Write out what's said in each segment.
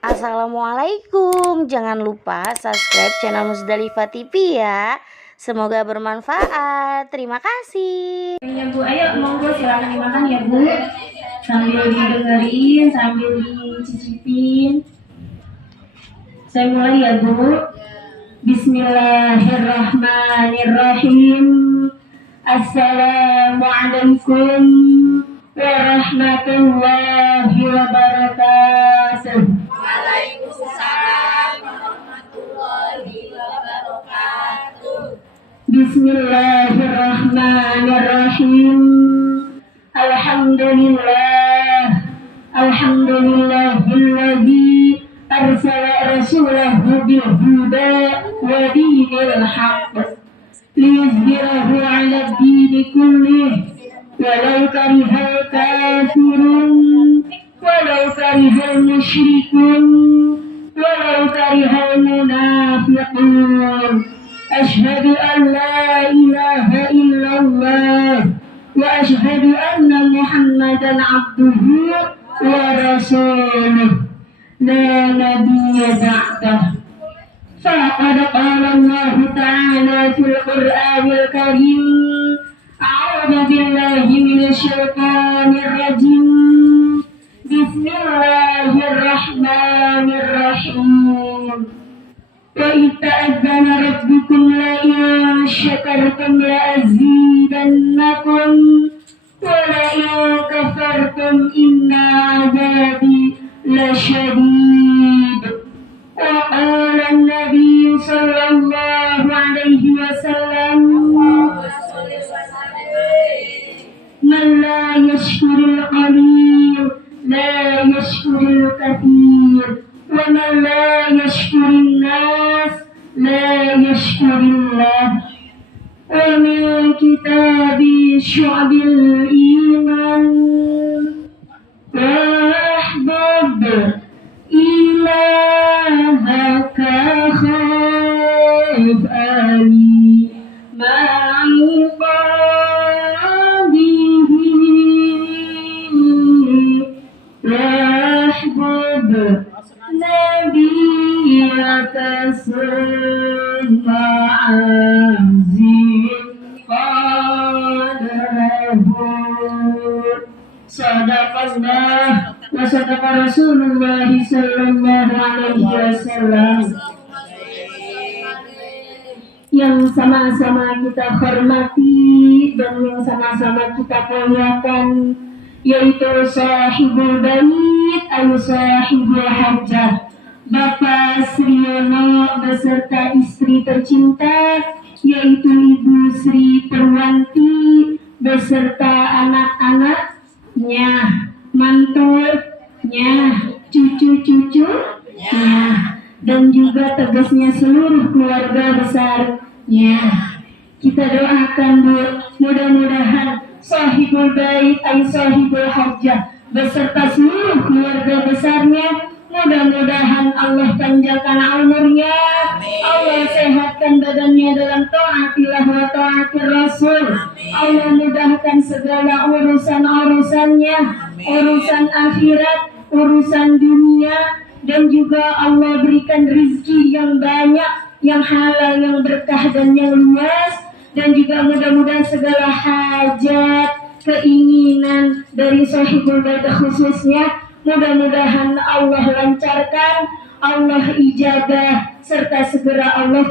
Assalamualaikum. Jangan lupa subscribe channel Musdalifah TV ya. Semoga bermanfaat. Terima kasih. Ya Bu, ayo monggo silakan dimakan ya Bu. Sambil didengerin, sambil dicicipin. Saya mulai ya Bu. Bismillahirrahmanirrahim. Assalamualaikum warahmatullahi wabarakatuh. Waalaikumsalam warahmatullahi wabarakatuh. Bismillahirrahmanirrahim. Alhamdulillahilladzi arsala rasulahu bil huda wa dinil haqq liyuzhirahu 'ala ad-dini kullih walau karihal kafirun walau karihal musyrikun walau karihal munafiqun. Asyhadu an la ilaha illallah wa asyhadu anna Muhammadan abduhu wa rasuluh la nabiyya ba'dah. Faqad qala Allah ta'ala fil Qur'anil Karim. A'udzu billahi minasy syaithanir rajim. Bismillahirrahmanirrahim. Wa ta'adzana rabbukum la in syakartum la azidannakum wa la in kafartum inna 'adzabi lasyadid. Wa qala an-nabiy sallallahu alaihi wasallam man la yashkurul qalil la yashkurul kathir wa man la yashkurun nas la yashkurillah. Wa min kitabi syu'abil iman wahbab ilahaka khaif ali ma'uqadihi wahbab nabiyaka summa azim qadahu. Sadaqallah wa sadaqa Rasulullah sallallahu alaihi wasallam. Yang sama-sama kita hormati dan yang sama-sama kita muliakan yaitu sahibul bait al sahibul hajjah Bapak Sriono beserta istri tercinta yaitu Ibu Sri Perwanti beserta anak-anaknya, mantunya, cucu-cucunya, dan juga tegasnya seluruh keluarga besarnya. Kita doakan Bu, mudah-mudahan sahibul bait ay sahibul hajjah beserta seluruh keluarga besarnya, mudah-mudahan Allah panjangkan umurnya, Allah sehatkan badannya dalam taatillah wa taatir Rasul, Allah mudahkan segala urusan-urusannya, urusan akhirat, urusan dunia, dan juga Allah berikan rezeki yang banyak, yang halal, yang berkah dan yang luas, dan juga mudah-mudahan segala hajat, keinginan dari sahibul bait khususnya mudah-mudahan Allah lancarkan, Allah ijabah, serta segera Allah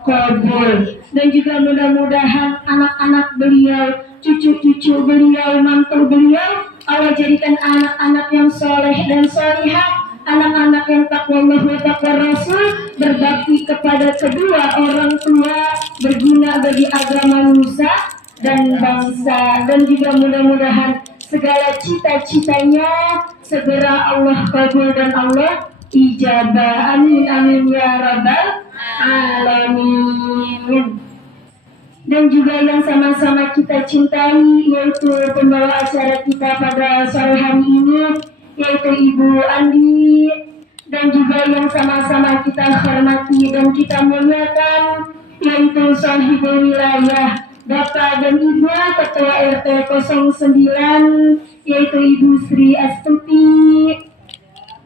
kabul. Dan juga mudah-mudahan anak-anak beliau, cucu-cucu beliau, mantu beliau, Allah jadikan anak-anak yang soleh dan solihah, anak-anak yang takwa Allah wa takwa Rasul, berbakti kepada kedua orang tua, berguna bagi agama nusa dan bangsa. Dan juga mudah-mudahan segala cita-citanya segera Allah kabul dan Allah ijabah. Amin amin ya rabbal alamin. Dan juga yang sama-sama kita cintai yaitu pembawa acara kita pada sore hari ini yaitu Ibu Andi, dan juga yang sama-sama kita hormati dan kita muliakan yaitu sahibul wilayah Bapak dan Ibu Ketua RT 09 yaitu Ibu Sri Astuti,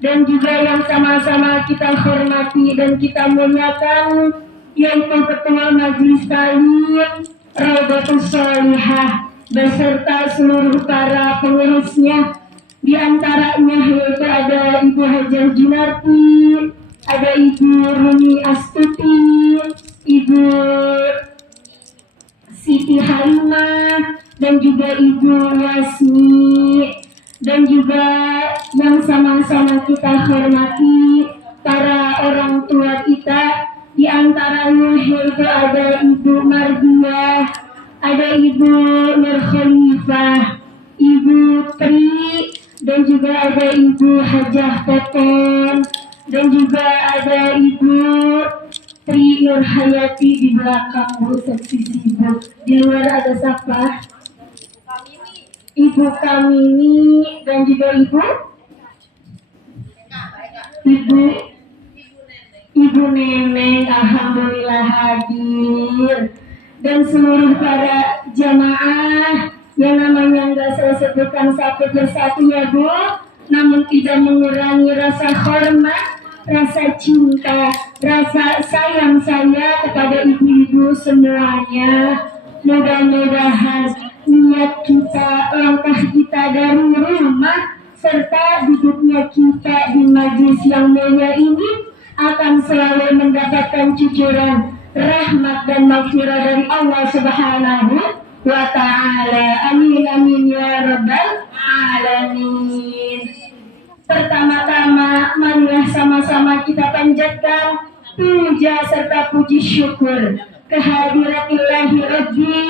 dan juga yang sama-sama kita hormati dan kita muliakan, yaitu Ketua Majelis Taklim Raudatus Sholihah beserta seluruh para pengurusnya. Di antaranya yaitu ada Ibu Hajar Junarti, ada Ibu Rumi Astuti, Ibu Siti Halimah, dan juga Ibu Wasmi, dan juga yang sama-sama kita hormati para orang tua kita. Di antaranya yaitu ada Ibu Mardiah, ada Ibu Nur Khalifah, Ibu Tri, dan juga ada Ibu Hajah Teton, dan juga ada Ibu Tri Nur Hayati di belakang Bu seksi sibuk. Di luar ada siapa? Ibu Kamini, dan juga Ibu Neneng, alhamdulillah hadir, dan seluruh para jamaah yang namanya nggak saya sebutkan satu persatu ya Bu, namun tidak mengurangi rasa hormat, rasa cinta, rasa sayang saya kepada ibu-ibu semuanya. Mudah-mudahan niat kita, langkah kita dari rumah, serta duduknya kita di majelis yang mulia ini akan selalu mendapatkan cucuran rahmat dan maghfirah dari Allah Subhanahu wa ta'ala. Amin amin ya rabbal alamin. Pertama-tama marilah sama-sama kita panjatkan puja serta puji syukur kehadirat-Ilahi Rabbi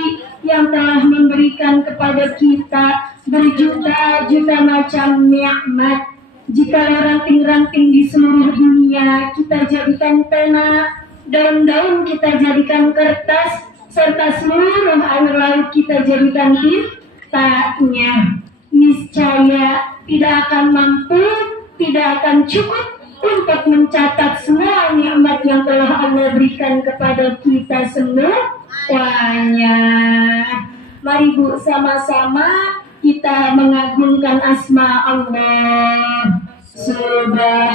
yang telah memberikan kepada kita berjuta-juta macam nikmat. Jika ranting-ranting di seluruh dunia kita jadikan pena, daun-daun kita jadikan kertas, serta seluruh air laut kita jadikan tintanya, niscaya tidak akan mampu, tidak akan cukup untuk mencatat semua nikmat yang telah Allah berikan kepada kita semuanya. Mari Bu, sama-sama kita mengagungkan asma Allah. Subhanallah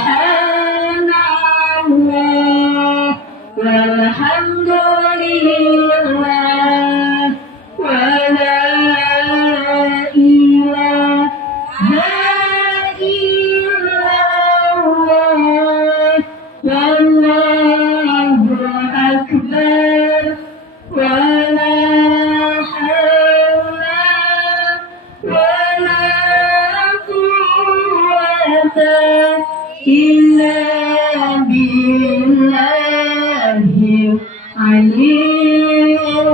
walhamdulillah wa la ilaha illallah wallahu akbar wa la illa billahil aliyyil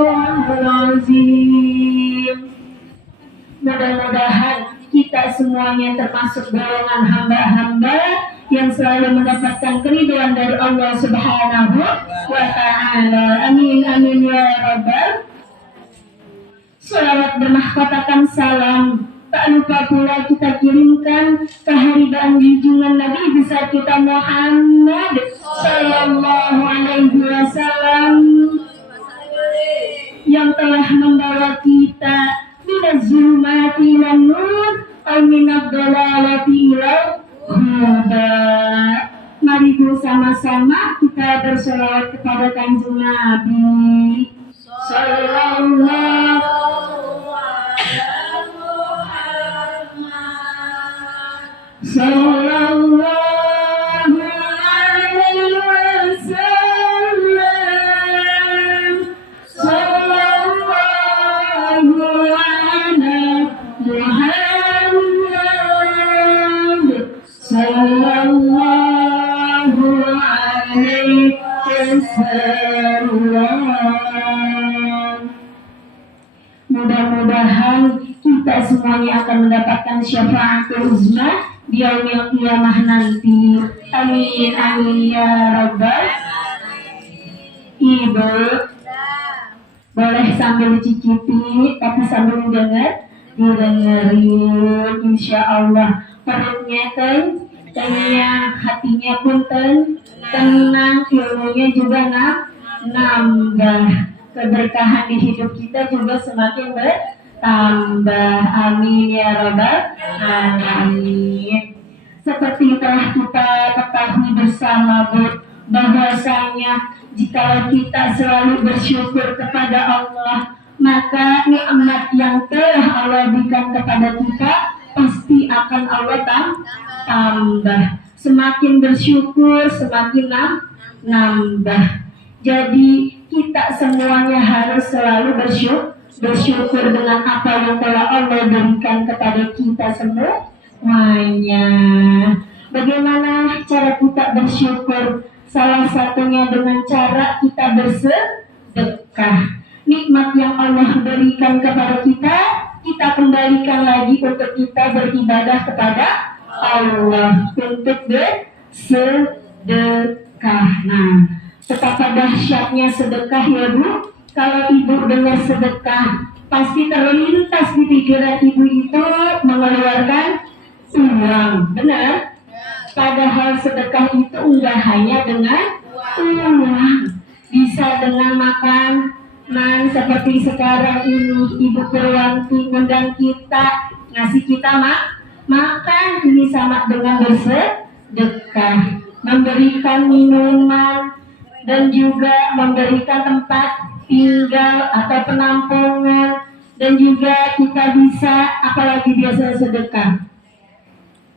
azim. Mudah-mudahan kita semuanya termasuk golongan hamba-hamba yang selalu mendapatkan keridhaan dari Allah Subhanahu wa ta'ala. Amin amin ya rabbal. Salawat bermahkotakan salam tak lupa pula kita kirimkan keharibaan junjungan Nabi besar kita Muhammad sallallahu alaihi wasallam yang telah membawa kita minaz zulumati ilan nur aw minad dhalalati ilal huda. Mari bersama-sama kita berselawat kepada Kanjeng Nabi sallallahu sallallahu alaihi wasallam. Sallallahu ala Muhammad sallallahu alaihi wasallam. Mudah-mudahan kita semuanya akan mendapatkan syafaatul uzma di yaumil qiyamah nanti. Amin amin ya rabbal. Ibu boleh sambil cicipi tapi sambil dengerin, insya Allah perutnya kenyang, hatinya pun tenang, ilmunya juga nambah, keberkahan di hidup kita juga semakin bertambah. Amin ya rabbal alamin. Seperti telah kita ketahui bersama, Bu, bahwasanya jika kita selalu bersyukur kepada Allah, maka nikmat yang telah Allah berikan kepada kita pasti akan Allah tambah. Semakin bersyukur, semakin nambah. Jadi kita semuanya harus selalu bersyukur dengan apa yang telah Allah berikan kepada kita semuanya. Bagaimana cara kita bersyukur? Salah satunya dengan cara kita bersedekah. Nikmat yang Allah berikan kepada kita, kita kembalikan lagi untuk kita beribadah kepada Allah, untuk bersedekah. Nah, betapa dahsyatnya sedekah ya Bu. Kalau ibu dengar sedekah, pasti terlintas di pikiran ibu itu mengeluarkan uang, benar? Padahal sedekah itu enggak hanya dengan uang, bisa dengan makanan seperti sekarang ini. Ibu Purwanti undang kita, ngasih kita makan, ini sama dengan bersedekah. Memberikan minuman dan juga memberikan tempat tinggal atau penampungan, dan juga kita bisa, apalagi biasa sedekah,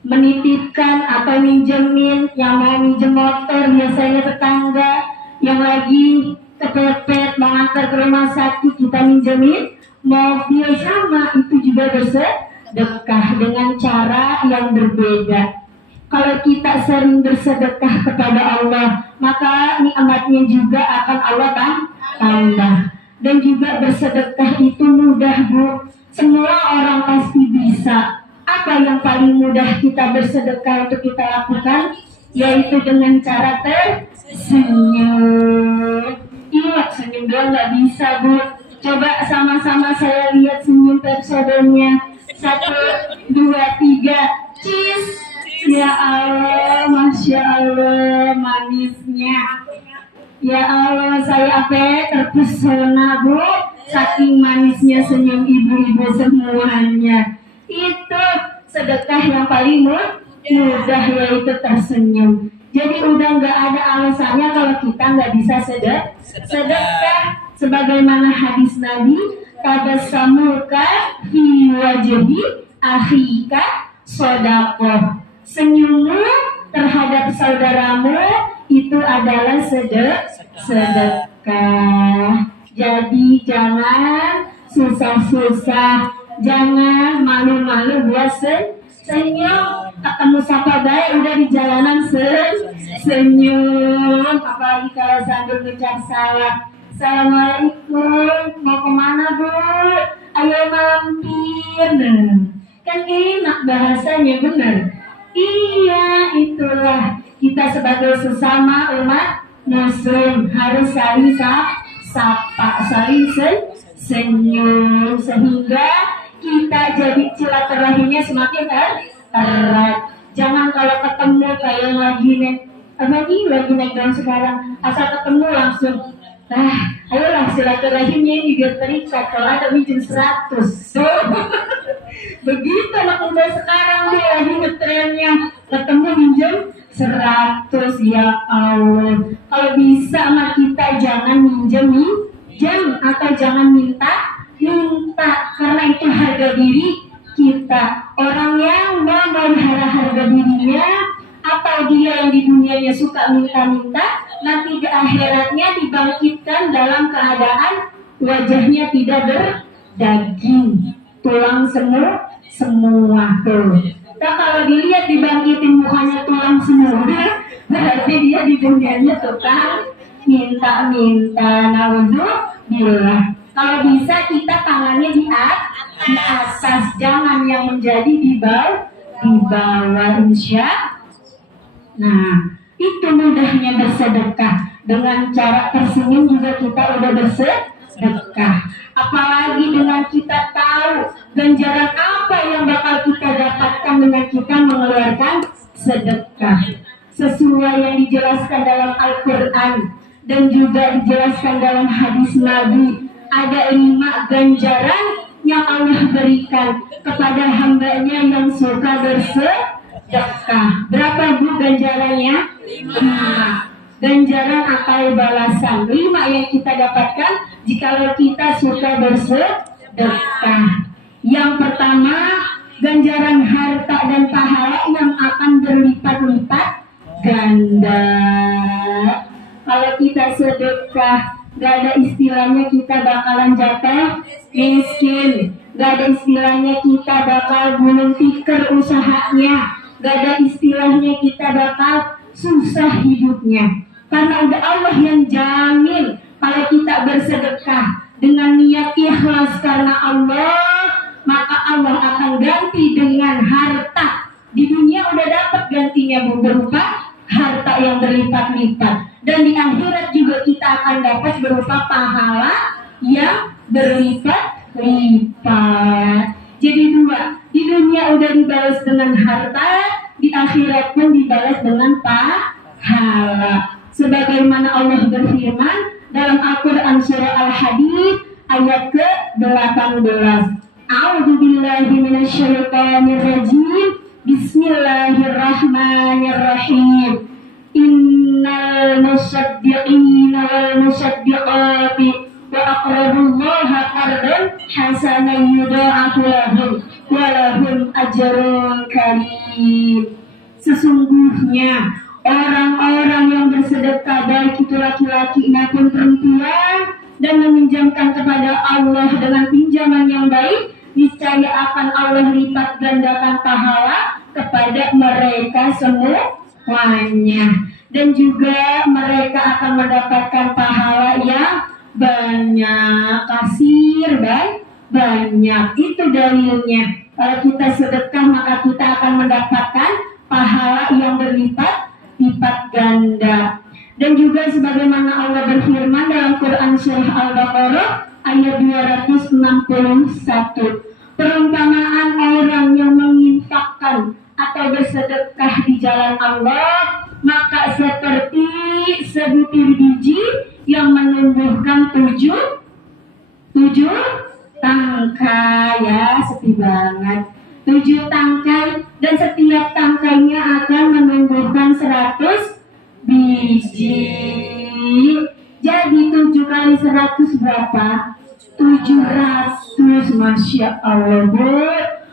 menitipkan atau minjemin, yang mau minjem motor biasanya tetangga yang lagi kepepet mengantar ke rumah sakit, kita minjemin mobil, sama itu juga bersedekah dengan cara yang berbeda. Kalau kita sering bersedekah kepada Allah, maka nikmatnya juga akan Allah tambah. Dan juga bersedekah itu mudah Bu, semua orang pasti bisa. Apa yang paling mudah kita bersedekah untuk kita lakukan? Yaitu dengan cara tersenyum. Iya, senyum doang nggak bisa Bu. Coba sama-sama saya lihat senyum episodenya. 1, 2, 3, cheese. Ya Allah, Masya Allah, manisnya. Ya Allah, saya terpesona Bu, saking manisnya senyum ibu-ibu semuanya. Itu sedekah yang paling mudah, yaitu tersenyum. Jadi udah nggak ada alasannya kalau kita nggak bisa sedekah. Sebagaimana hadis Nabi, tabassamuka fi wajhi akhika shadaqah. Senyummu terhadap saudaramu itu adalah sedekah. Jadi jangan susah-susah, jangan malu-malu buat senyum. Ketemu siapa baik udah di jalanan senyum. Apalagi kalau sambil ucap salam. Assalamualaikum, mau kemana Bu? Ayo mampir. Kan enak bahasanya, benar? Iya, itulah kita sebagai sesama umat Muslim harus saling sapa, saling senyum, sehingga kita jadi silaturahimnya semakin erat. Jangan kalau ketemu kayak lagi naik daun sekarang, asal ketemu langsung, ayolah silaturahimnya ini biar terikat. Kalau ada minjem 100 begitu anak muda sekarang nih lagi ngetrennya, ketemu minjem 100. Ya Allah, kalau bisa mah kita jangan minjem atau jangan minta, karena itu harga diri kita. Orang yang memelihara harga dirinya, atau dia yang di dunianya suka minta-minta, nanti di akhiratnya dibangkitkan dalam keadaan wajahnya tidak berdaging, tulang semua tuh. Nah, kalau dilihat dibangkitin mukanya tulang semua, berarti dia di dunianya tukang minta-minta. Naudzubillah. Kalau bisa kita tangannya di atas, jangan yang menjadi di bawah, insya. Nah, itu mudahnya bersedekah. Dengan cara tersenyum juga kita udah bersedekah. Apalagi dengan kita tahu ganjaran apa yang bakal kita dapatkan dengan kita mengeluarkan sedekah. Sesuai yang dijelaskan dalam Al-Quran dan juga dijelaskan dalam hadis Nabi, ada 5 ganjaran yang Allah berikan kepada hambanya yang suka sedekah. Berapa Bu ganjarannya? 5. Ganjaran atau balasan 5 yang kita dapatkan jikalau kita suka bersedekah. Yang pertama, ganjaran harta dan pahala yang akan berlipat-lipat ganda. Kalau kita sedekah, gak ada istilahnya kita bakalan jatuh miskin, gak ada istilahnya kita bakal gulung tikar usahanya, gak ada istilahnya kita bakal susah hidupnya, karena udah Allah yang jamin. Kalau kita bersedekah dengan niat ikhlas karena Allah, maka Allah akan ganti dengan harta. Di dunia udah dapat gantinya berupa harta yang berlipat-lipat, dan di akhirat juga kita akan dapat berupa pahala yang berlipat-lipat. Jadi 2, di dunia udah dibalas dengan harta, di akhirat pun dibalas dengan pahala. Sebagaimana Allah berfirman dalam Al-Quran surah Al-Hadid ayat ke-18. A'udzubillahi minasyaitonirrajim. Bismillahirrahmanirrahim. Innal musaddiqina wal musaddiqati wa aqradullaha qardan hasanan yudha'afu lahum wa lahum ajrun karim. Sesungguhnya orang-orang yang bersedekah, baik itu laki-laki maupun perempuan, dan meminjamkan kepada Allah dengan pinjaman yang baik, niscaya akan Allah lipat gandakan pahala kepada mereka semuanya, dan juga mereka akan mendapatkan pahala yang banyak. Kasir banyak, itu dalilnya. Kalau kita sedekah maka kita akan mendapatkan pahala yang berlipat-lipat ganda. Dan juga sebagaimana Allah berfirman dalam Quran surah Al-Baqarah ayat 261, perumpamaan orang yang menginfakkan atau bersedekah di jalan Allah, maka seperti sebutir biji yang menumbuhkan 7 tangkai, ya, sepi banget. 7 tangkai, dan setiap tangkainya akan menumbuhkan 100 biji. Jadi 7 kali 100 berapa? 700. Masya Allah, Bu.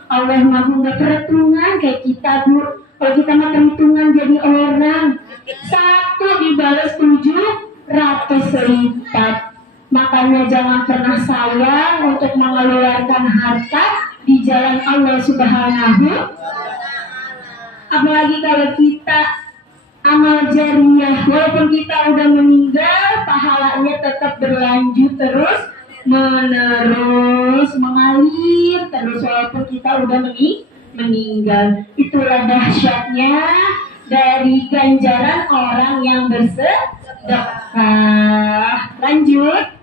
Allah mah nggak perhitungan kayak kita, Bu. Kalau kita mah perhitungan jadi orang. 1 dibalas 700 lipat. Makanya jangan pernah sayang untuk mengeluarkan harta di jalan Allah Subhanahu. Apalagi kalau kita amal jariah, walaupun kita udah meninggal, pahalanya tetap berlanjut terus menerus, mengalir terus walaupun kita udah meninggal. Itulah dahsyatnya dari ganjaran orang yang bersedekah. Lanjut.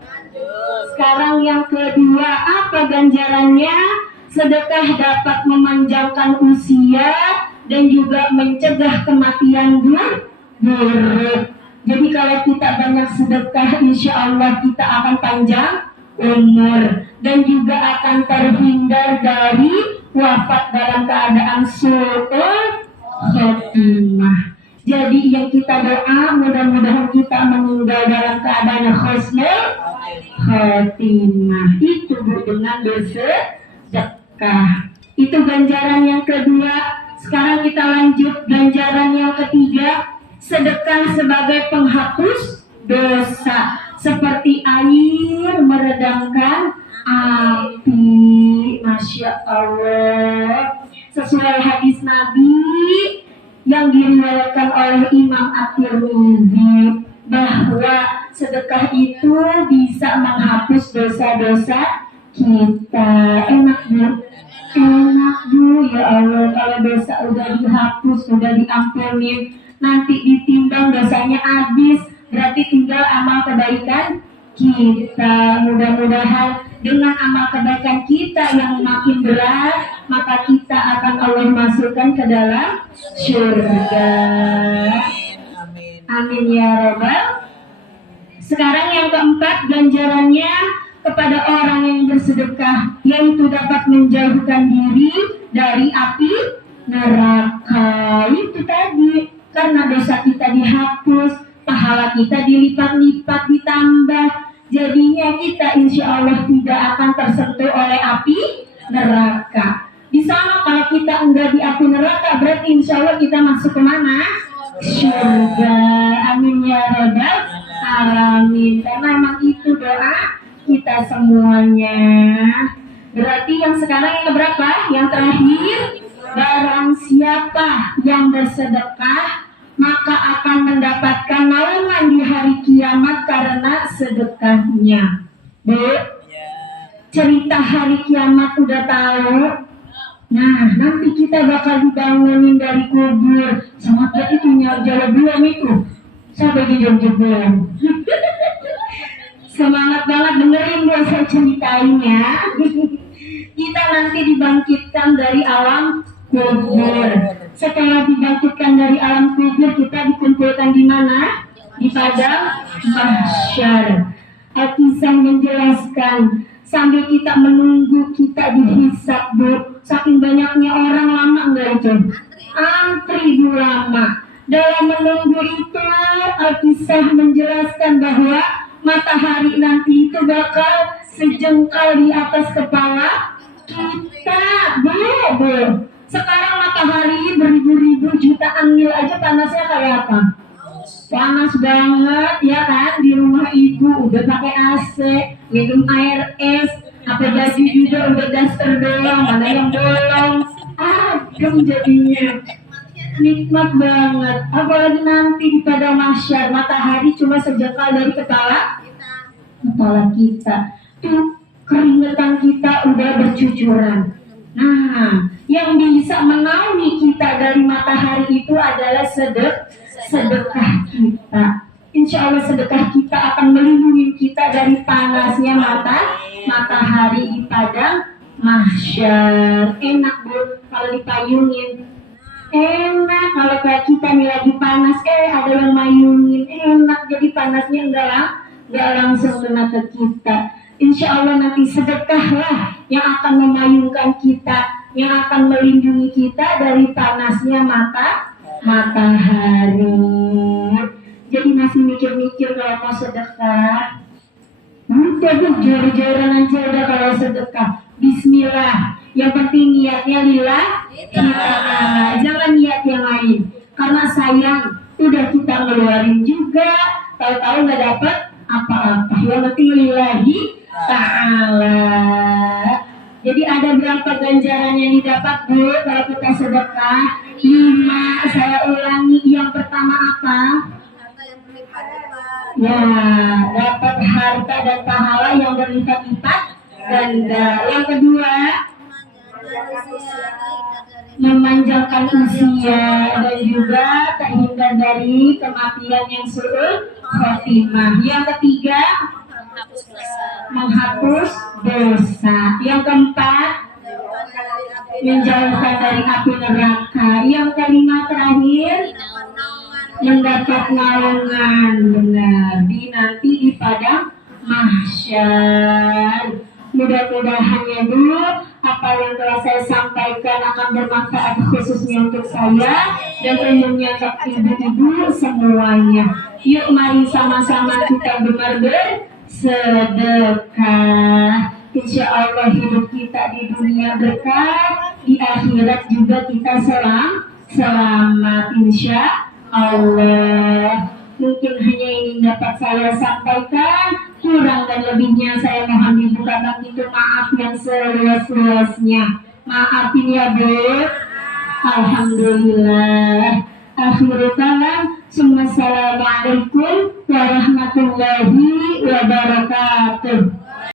Sekarang yang kedua, apa ganjarannya? Sedekah dapat memanjangkan usia dan juga mencegah kematian buruk. Jadi kalau kita banyak sedekah, insya Allah kita akan panjang umur dan juga akan terhindar dari wafat dalam keadaan su'ul khotimah. Jadi yang kita doa, mudah-mudahan kita meninggal dalam keadaan husnul khotimah. Itu dengan bersedekah. Itu ganjaran yang kedua. Sekarang kita lanjut ganjaran yang ketiga. Sedekah sebagai penghapus dosa, seperti air meredamkan api. Masya Allah. Sesuai hadis Nabi yang diriwayatkan oleh Imam At-Tirmidzi, bahwa sedekah itu bisa menghapus dosa-dosa kita. Enak, Bu? Enak, Bu. Ya Allah, kalau dosa udah dihapus, udah diampuni, nanti ditimbang dosanya habis, berarti tinggal amal kebaikan kita. Mudah-mudahan dengan amal kebaikan kita yang makin berat, maka kita akan Allah masukkan ke dalam surga. Amin ya Rabbal. Sekarang yang keempat, ganjarannya kepada orang yang bersedekah, yaitu dapat menjauhkan diri dari api neraka. Itu tadi, karena dosa kita dihapus, pahala kita dilipat-lipat, ditambah. Jadinya kita insya Allah tidak akan tersentuh oleh api neraka. Di sana kalau kita enggak di api neraka, berarti insya Allah kita masuk kemana? Surga. Amin ya rabbal alamin. Karena emang itu doa kita semuanya. Berarti yang sekarang yang keberapa? Yang terakhir, barang siapa yang bersedekah maka akan mendapatkan naungan di hari kiamat karena sedekahnya. Bu, cerita hari kiamat udah tahu. Nah, nanti kita bakal dibangunin dari kubur. Semoga itu jawab belum itu. Sampai dijawab belum. Semangat banget dengerin gue saya ceritain ya. Kita nanti dibangkitkan dari alam kubur. Setelah dibangkitkan dari alam kubur, kita dikumpulkan di mana? Di padang mahsyar. Al-Kisah menjelaskan sambil kita menunggu kita dihisab, Bu. Saking banyaknya orang, lama enggak itu? Antri Bu, lama. Dalam menunggu itu Al-Kisah menjelaskan bahwa matahari nanti itu bakal sejengkal di atas kepala kita, Bu. Sekarang matahari beribu-ribu jutaan mil aja panasnya kayak apa? Panas banget ya kan? Di rumah ibu udah pakai AC, minum air es, apa baju juga udah daster doang, mana yang bolong. Adem jadinya. Nikmat banget. Apalagi nanti di padang mahsyar, matahari cuma sejengkal dari kepala kita. Tuh keringetan kita udah bercucuran. Nah, yang bisa menaungi kita dari matahari itu adalah sedekah kita. Insya Allah sedekah kita akan melindungi kita dari panasnya matahari di padang mahsyar. Enak, Bu, kalau dipayungin. Enak kalau kayak kita nih lagi panas, ada yang mayungin. Enak, jadi panasnya enggak langsung kena ke kita. Insya Allah nanti sedekahlah yang akan memayungkan kita, yang akan melindungi kita dari panasnya matahari. Jadi masih mikir-mikir kalau mau sedekah? Udah Bu, jor-joran aja udah kalau sedekah. Bismillah. Yang penting niatnya lillah. Jangan niat yang lain. Karena sayang, udah kita ngeluarin juga, tahu-tahu nggak dapat apa-apa. Yang penting lillahi ta'ala. Jadi ada berapa ganjaran yang didapat, Bu, kalau kita sedekah? 5. Saya ulangi, yang pertama apa? Ya, dapat harta dan pahala yang berlipat-lipat ganda. Yang kedua, memanjangkan usia dan juga terhindar dari kematian yang su'ul khotimah. Yang ketiga, menghapus dosa. Yang keempat, menjauhkan dari api neraka. Yang kelima terakhir, mendapat naungan benar nanti di padang mahsyar. Mudah-mudahan ya Bu, apa yang telah saya sampaikan akan bermanfaat khususnya untuk saya dan umumnya untuk ibu-ibu semuanya. Yuk mari sama-sama kita benar bersedekah. Insya Allah hidup kita di dunia berkah, di akhirat juga kita selamat insya Allah. Mungkin hanya ini dapat saya sampaikan, kurang dan lebihnya saya mohon dibukakan pintu maaf yang seluas-luasnya. Maafin ya Bu. Alhamdulillah. Akhirul kalam. Assalamualaikum warahmatullahi wabarakatuh.